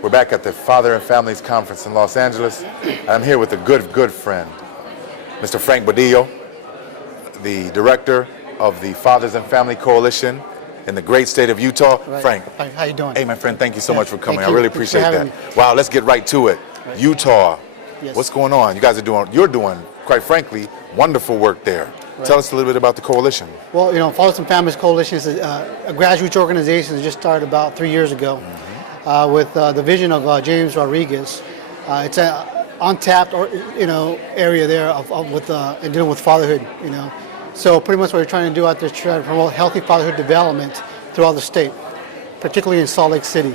We're back at the Father and Families Conference in Los Angeles. And I'm here with a good friend, Mr. Frank Bedolla, the director of the Fathers and Family Coalition in the great state of Utah. Right. Frank. Hi, how you doing? Hey, my friend, thank you so much for coming. Thank I really you. Thanks for appreciate having that. me. Wow, let's get right to it. Right. Utah, Yes. what's going on? You guys you're doing, quite frankly, wonderful work there. Right. Tell us a little bit about the coalition. Well, Fathers and Families Coalition is a grassroots organization that just started about 3 years ago with the vision of James Rodriguez. It's an untapped area there in dealing with fatherhood. So pretty much what we're trying to do out there is try to promote healthy fatherhood development throughout the state, particularly in Salt Lake City.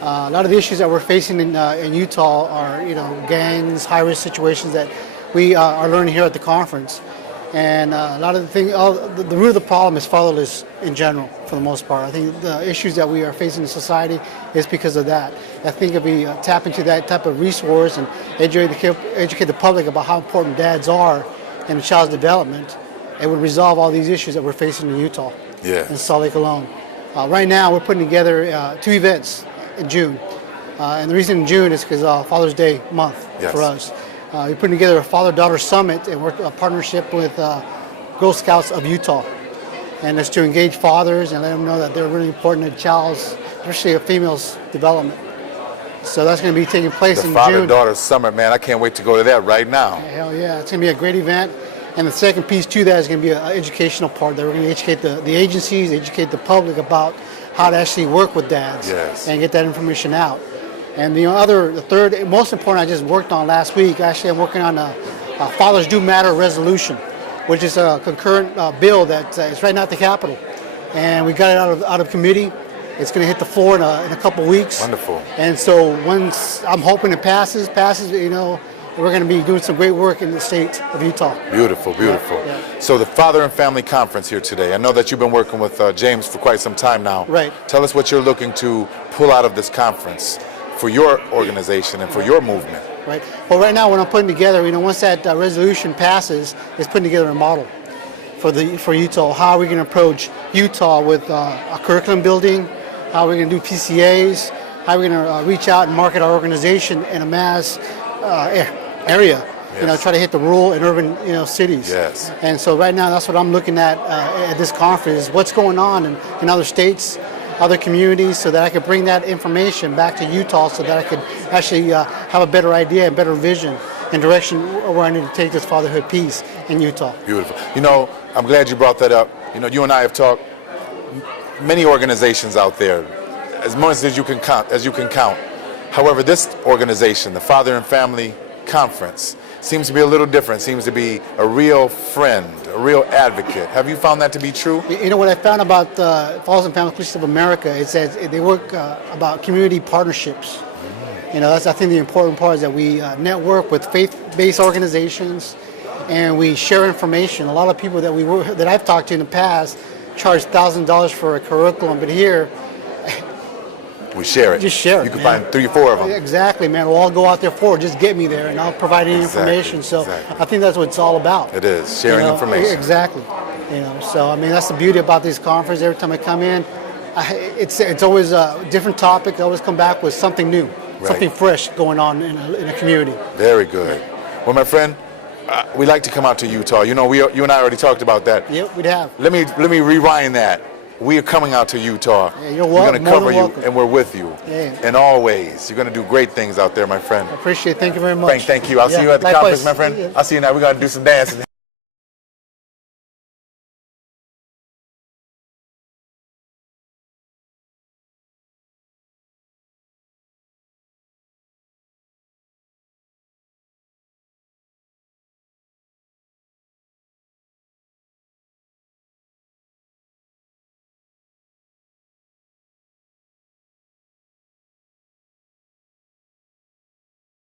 A lot of the issues that we're facing in Utah are gangs, high-risk situations that we are learning here at the conference. And a lot of the things, the root of the problem is fatherless in general, for the most part. I think the issues that we are facing in society is because of that. I think if we tap into that type of resource and educate the public about how important dads are in a child's development, it would resolve all these issues that we're facing in Utah, in Salt Lake alone. Right now, we're putting together 2 events in June. And the reason in June is because Father's Day month for us. We're putting together a Father-Daughter Summit, and we're a partnership with Girl Scouts of Utah. And it's to engage fathers and let them know that they're really important in a child's, especially a female's development. So that's going to be taking place in June. The Father-Daughter Summit, man, I can't wait to go to that right now. Hell yeah, it's going to be a great event. And the second piece to that is going to be an educational part that we're going to educate the agencies, educate the public about how to actually work with dads and get that information out. And the third, most important, I just worked on last week. Actually, I'm working on a Fathers Do Matter resolution, which is a concurrent bill that is right now at the Capitol. And we got it out of committee. It's going to hit the floor in a couple weeks. Wonderful. And so once I'm hoping it passes, we're going to be doing some great work in the state of Utah. Beautiful. Yeah. So the Father and Family Conference here today. I know that you've been working with James for quite some time now. Right. Tell us what you're looking to pull out of this conference for your organization and for your movement. Right. Well, right now, what I'm putting together, once that resolution passes, is putting together a model for Utah. How are we going to approach Utah with a curriculum building? How are we going to do PCAs? How are we going to reach out and market our organization in a mass area? Try to hit the rural and urban cities. Yes. And so right now, that's what I'm looking at this conference. What's going on in other states, other communities, so that I could bring that information back to Utah, so that I could actually have a better idea and better vision and direction where I need to take this fatherhood piece in Utah. Beautiful. I'm glad you brought that up. You and I have talked many organizations out there, as much as you can count. However, this organization, the Father and Family Conference, seems to be a little different. Seems to be a real friend, a real advocate. Have you found that to be true? What I found about Fathers and Family Coalition of America is that they work about community partnerships. That's, I think, the important part is that we network with faith-based organizations, and we share information. A lot of people that I've talked to in the past charge $1,000 for a curriculum, but here we share it. Just share it. You can find 3 or 4 of them. Exactly, man. We'll all go out there forward. Just get me there, and I'll provide any information. So I think that's what it's all about. It is sharing information. Exactly. So that's the beauty about this conference. Every time I come in, it's always a different topic. I always come back with something new, something fresh going on in a community. Very good. Well, my friend, we like to come out to Utah. You and I already talked about that. Yep, we'd have. Let me rewind that. We are coming out to Utah. Yeah, you're we're going to cover you, welcome. and we're with you in all ways. You're going to do great things out there, my friend. I appreciate it. Thank you very much. Frank, thank you. I'll see you at the likewise. conference, my friend. I'll see you now. We're going to do some dancing.